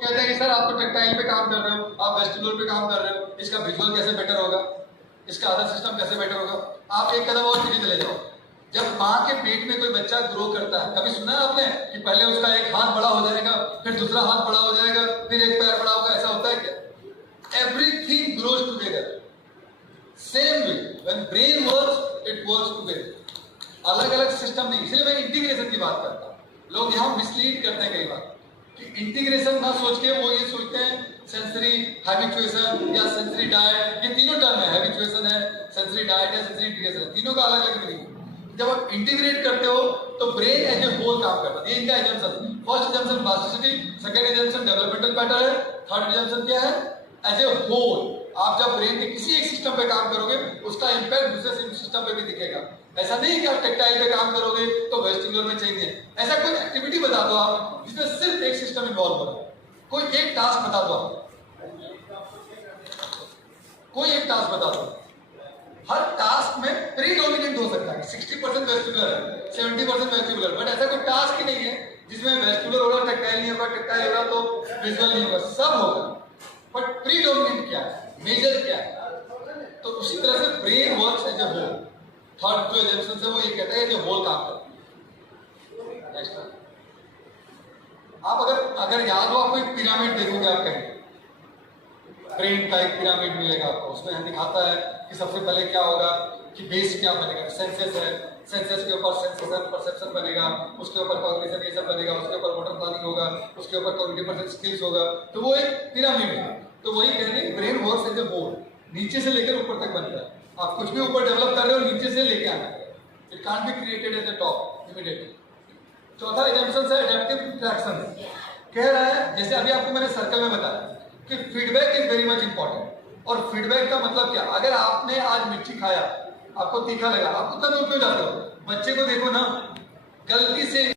कहते हैं कि सर आप तो टेक्टाइल पे काम कर रहे हो, आप वेस्टिबुलर पे काम कर रहे हो, इसका विजुअल कैसे बेटर होगा, इसका अदर सिस्टम कैसे बेटर होगा। आप एक कदम और पीछे चले जाओ। जब माँ के पेट में कोई बच्चा ग्रो करता है, कभी सुना है आपने कि पहले उसका एक हाथ बड़ा हो जाएगा, फिर दूसरा हाथ बड़ा हो जाएगा, फिर एक पैर बड़ा होगा, ऐसा होता है क्या? Everything grows together. Same way when brain works it works together. अलग अलग सिस्टम नहीं, इसलिए मैं इंटीग्रेशन की बात करता हूँ। लोग यहाँ मिसलीड करते हैं कई बार कि इंटीग्रेशन ना सोच के वो ये सोचते हैं सेंसरी हैबिचुएशन या सेंसरी डाइट, ये तीनों टर्म है, हैबिचुएशन है, सेंसरी डाइट है, सेंसरी इंटीग्रेशन, तीनों का अलग अलग मीनिंग। जब आप इंटीग्रेट करते हो तो ब्रेन एज ए होल काम करता है। ये इनका assumption, first assumption plasticity, second assumption developmental pattern है, थर्ड एजम्पशन क्या है? As a whole. आप जब ब्रेन के किसी एक सिस्टम पे काम करोगे उसका इंपैक्ट दूसरे सिस्टम पे भी दिखेगा। ऐसा नहीं कि आप टेक्टाइल पे काम करोगे तो वेस्टिबुलर में चाहिए। ऐसा कोई एक्टिविटी बता दो आप जिसमें सिर्फ एक सिस्टम इन्वॉल्व हो, कोई एक टास्क बता दो आप, कोई एक टास्क बता दो। हर टास्क में प्रीडोमिनेंट हो सकता है, 60% वेस्टिबुलर है, 70% वेस्टिबुलर, बट ऐसा कोई टास्क ही नहीं है जिसमें वेस्टिबुलर होगा टेक्टाइल नहीं होगा, टेक्टाइल होगा तो विजुअल नहीं होगा, सब होगा। बट प्रीडोमिनेंट क्या है, मेजर क्या है? तो उसी तरह से brain works as a whole. Third जो एजम्पशन है वो ये कहता है कि होल काम करता है। आप अगर याद हो, आपको एक पिरामिड देखोगे, आप कहीं ब्रेन का एक पिरामिड मिलेगा आपको, उसमें दिखाता है कि सबसे पहले क्या होगा कि बेस क्या बनेगा, सेंसेस है, सेंसेस के ऊपर सेंसेशन परसेप्शन बनेगा, उसके ऊपर कॉग्निशन ये सब बनेगा, उसके ऊपर मोटर प्लानिंग होगा, उसके ऊपर कॉग्निटिव स्किल्स होगा। तो वो एक पिरामिड है। तो वही कहने brain works as a whole, नीचे से लेकर ऊपर तक बनता है। आप कुछ भी ऊपर डेवलप कर रहे हो नीचे से लेके आना है, it can't be created at the top immediately. चौथा एजम्पशन है एडेप्टिव इंटरैक्शन। कह रहा है जैसे अभी आपको मैंने सर्कल में बताया कि feedback is very much important. और फीडबैक का मतलब क्या? अगर आपने आज मिर्ची खाया, आपको तीखा लगा, आप उतना दूर क्यों जाते हो? बच्चे को देखो ना, गलती से